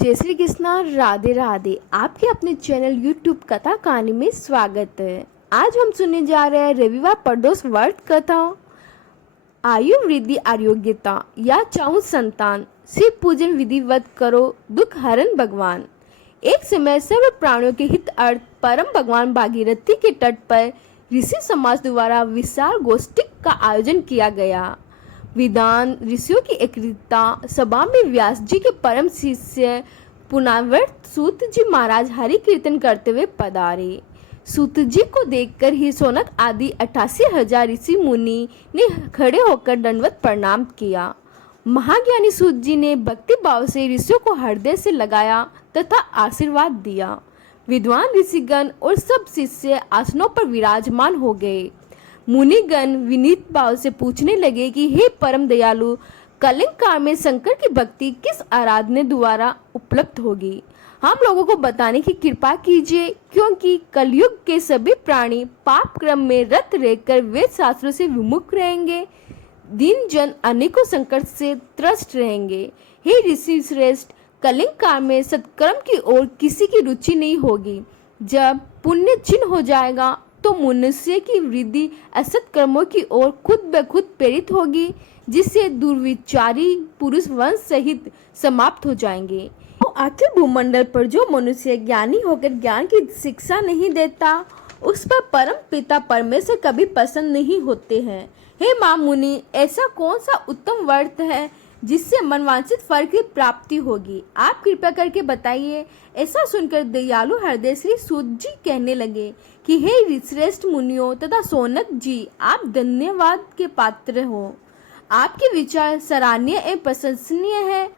जय श्री कृष्णा, राधे राधे। आपके अपने चैनल यूट्यूब कथा कहानी में स्वागत है। आज हम सुनने जा रहे हैं रविवार प्रदोष व्रत कथा। आयु वृद्धि आरोग्यता या चाहूं संतान, शिव पूजन विधिवत करो, दुख हरण भगवान। एक समय सर्व प्राणियों के हित अर्थ परम भगवान भागीरथी के तट पर ऋषि समाज द्वारा विशाल गोष्ठी का आयोजन किया गया। विद्वान ऋषियों की एकता सभा में व्यास जी के परम शिष्य पुनावर्त सूत जी महाराज हरि कीर्तन करते हुए पधारे। सूत जी को देखकर ही सोनक आदि 88,000 ऋषि मुनि ने खड़े होकर दंडवत प्रणाम किया। महाज्ञानी सूत जी ने भक्ति भाव से ऋषियों को हृदय से लगाया तथा आशीर्वाद दिया। विद्वान ऋषिगण और सब शिष्य आसनों पर विराजमान हो गए। मुनिगण विनीत भाव से पूछने लगे कि हे परम दयालु, कलिंग काल में शंकर की भक्ति किस आराधना द्वारा उपलब्ध होगी? हम लोगों को बताने की कृपा कीजिए, क्योंकि कलयुग के सभी प्राणी पाप क्रम में रत रहकर वेद शास्त्रों से विमुख रहेंगे। दीन जन अनेकों संकट से त्रस्त रहेंगे। हे ऋषि श्रेष्ठ, कलिंग काल में सत्कर्म की ओर किसी की रुचि नहीं होगी। जब पुण्य क्षीण हो जाएगा तो मनुष्य की वृद्धि असत कर्मों की ओर खुद ब खुद प्रेरित होगी, जिससे दुर्विचारी पुरुष वंश सहित समाप्त हो जाएंगे। तो आखिर भूमंडल पर जो मनुष्य ज्ञानी होकर ज्ञान की शिक्षा नहीं देता, उस पर परम पिता परमेश्वर कभी पसंद नहीं होते हैं। हे मां मुनि, ऐसा कौन सा उत्तम व्रत है जिससे मनवांछित फल की प्राप्ति होगी? आप कृपया करके बताइए। ऐसा सुनकर दयालु हृदय श्री सूत जी कहने लगे कि हे श्रेष्ठ मुनियों तथा सोनक जी, आप धन्यवाद के पात्र हो। आपके विचार सराहनीय एवं प्रशंसनीय है।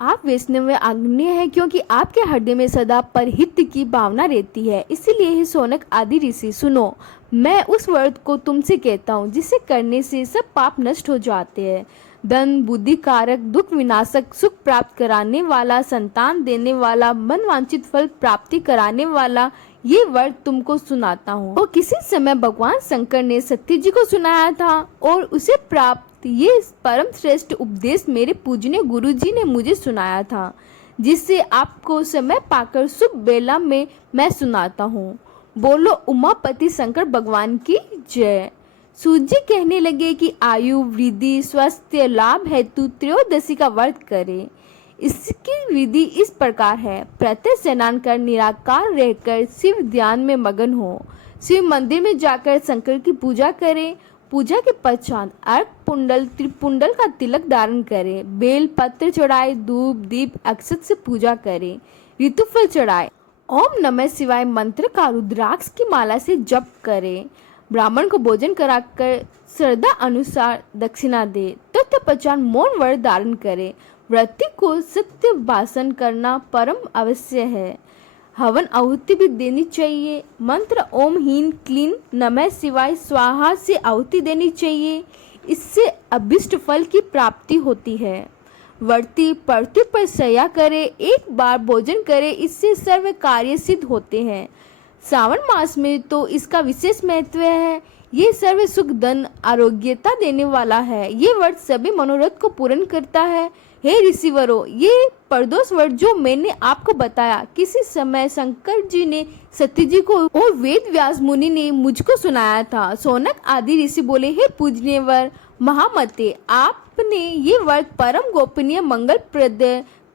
आप वैष्णव आग्नेय है, क्योंकि आपके हृदय में सदा परहित की भावना रहती है। इसीलिए ही सोनक आदि ऋषि, सुनो, मैं उस व्रत को तुमसे कहता हूँ जिसे करने से सब पाप नष्ट हो जाते हैं। धन बुद्धि कारक, दुख विनाशक, सुख प्राप्त कराने वाला, संतान देने वाला, मन वांछित फल प्राप्ति कराने वाला ये व्रत तुमको सुनाता हूँ। तो किसी समय भगवान शंकर ने सत्य जी को सुनाया था और उसे प्राप्त ये परम श्रेष्ठ उपदेश मेरे पूजनीय गुरु जी ने मुझे सुनाया था, जिससे आपको समय पाकर शुभ बेला में मैं सुनाता हूँ। बोलो उमापति शंकर भगवान की जय। सूत जी कहने लगे कि आयु वृद्धि स्वास्थ्य लाभ हेतु त्रयोदशी का व्रत करें। इसकी विधि इस प्रकार है। प्रत्येक स्नान कर निराकार रहकर शिव ध्यान में मगन हो। शिव मंदिर में जाकर शंकर की पूजा करें। पूजा के पश्चात अर्घ पुंडल त्रिपुंडल का तिलक धारण करें। बेल पत्र चढ़ाए, धूप दीप अक्षत से पूजा करें। ऋतुफल चढ़ाए। ओम नमः शिवाय मंत्र का रुद्राक्ष की माला से जप करें। ब्राह्मण को भोजन कराकर श्रद्धा अनुसार दक्षिणा दे। तत्पश्चात मौन व्रत धारण करे। व्रती को सत्य भाषण करना परम अवश्य है। हवन आहुति भी देनी चाहिए। मंत्र ओम हीन क्लीन नमः शिवाय स्वाहा से आहुति देनी चाहिए। इससे अभिष्ट फल की प्राप्ति होती है। व्रती पृथ्वी पर शय्या करे, एक बार भोजन करे, इससे सर्व कार्य सिद्ध होते हैं। श्रावण मास में तो इसका विशेष महत्व है। ये सर्व सुख धन आरोग्यता देने वाला है। ये व्रत सभी मनोरथ को पूर्ण करता है। हे ऋषिवरों, ये प्रदोष व्रत जो मैंने आपको बताया, किसी समय शंकर जी ने सत्य जी को और वेद व्यास मुनि ने मुझको सुनाया था। सोनक आदि ऋषि बोले, हे पूजनीय वर महामते, आपने ये व्रत परम गोपनीय मंगलप्रद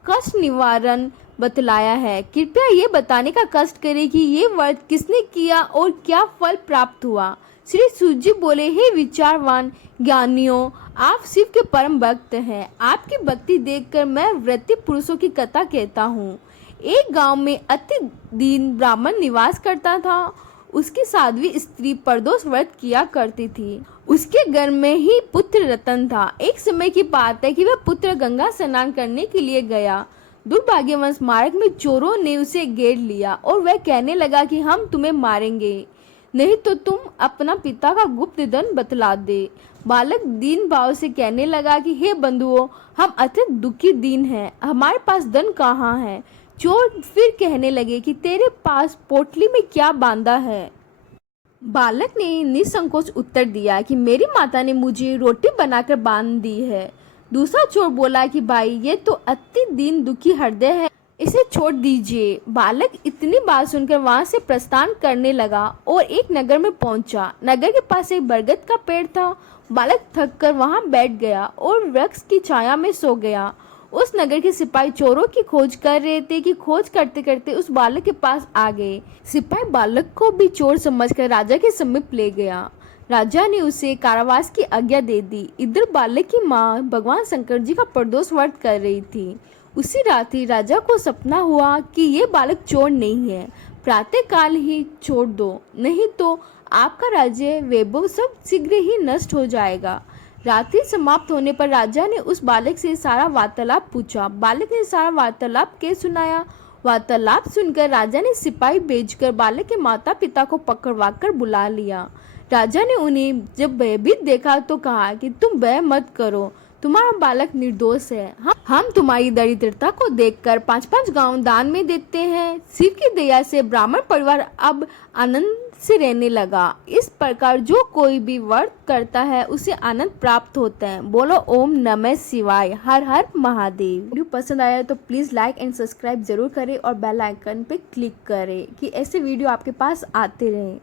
कष्ट निवारण बतलाया है। कृपया ये बताने का कष्ट करें कि ये व्रत किसने किया और क्या फल प्राप्त हुआ। श्री सूत जी बोले, हे विचारवान ज्ञानियों, आप शिव के परम भक्त हैं। आपकी भक्ति देखकर मैं व्रती पुरुषों की कथा कहता हूँ। एक गांव में अति दीन ब्राह्मण निवास करता था। उसकी साध्वी स्त्री प्रदोष व्रत किया करती थी। उसके घर में ही पुत्र रतन था। एक समय की बात है कि वह पुत्र गंगा स्नान करने के लिए गया। दुर्भाग्यवश मार्ग में चोरों ने उसे घेर लिया और वह कहने लगा कि हम तुम्हें मारेंगे, नहीं तो तुम अपना पिता का गुप्त धन बतला दे। बालक दीन भाव से कहने लगा कि हे बंधुओं, हम अत्यंत दुखी दीन हैं, हमारे पास धन कहाँ है। चोर फिर कहने लगे कि तेरे पास पोटली में क्या बांधा है। बालक ने निसंकोच उत्तर दिया कि मेरी माता ने मुझे रोटी बनाकर बांध दी है। दूसरा चोर बोला कि भाई, ये तो अति दीन दुखी हृदय है, इसे छोड़ दीजिए। बालक इतनी बात सुनकर वहां से प्रस्थान करने लगा और एक नगर में पहुंचा। नगर के पास एक बरगद का पेड़ था। बालक थक कर वहां बैठ गया और वृक्ष की छाया में सो गया। उस नगर के सिपाही चोरों की खोज कर रहे थे कि खोज करते करते उस बालक के पास आ गए। सिपाही बालक को भी चोर समझकर राजा के समीप ले गया। राजा ने उसे कारावास की आज्ञा दे दी। इधर बालक की माँ भगवान शंकर जी का प्रदोष व्रत कर रही थी। उसी रात ही राजा को सपना हुआ कि ये बालक चोर नहीं है, प्रातः काल ही छोड़ दो, नहीं तो आपका राज्य वैभव सब शीघ्र ही नष्ट हो जाएगा। रात्रि समाप्त होने पर राजा ने उस बालक से सारा वार्तालाप पूछा। बालक ने सारा वार्तालाप के सुनाया। वार्तालाप सुनकर राजा ने सिपाही भेजकर बालक के माता पिता को पकड़वा कर बुला लिया। राजा ने उन्हें जब भयभीत देखा तो कहा कि तुम भय मत करो, तुम्हारा बालक निर्दोष है। हम तुम्हारी दरिद्रता को देखकर 5-5 गांव दान में देते हैं। शिव की दया से ब्राह्मण परिवार अब आनंद से रहने लगा। इस प्रकार जो कोई भी व्रत करता है उसे आनंद प्राप्त होता है। बोलो ओम नमः शिवाय। हर हर महादेव। वीडियो पसंद आया तो प्लीज़ लाइक एंड सब्सक्राइब जरूर करें और बेल आइकन पे क्लिक करें कि ऐसे वीडियो आपके पास आते रहें।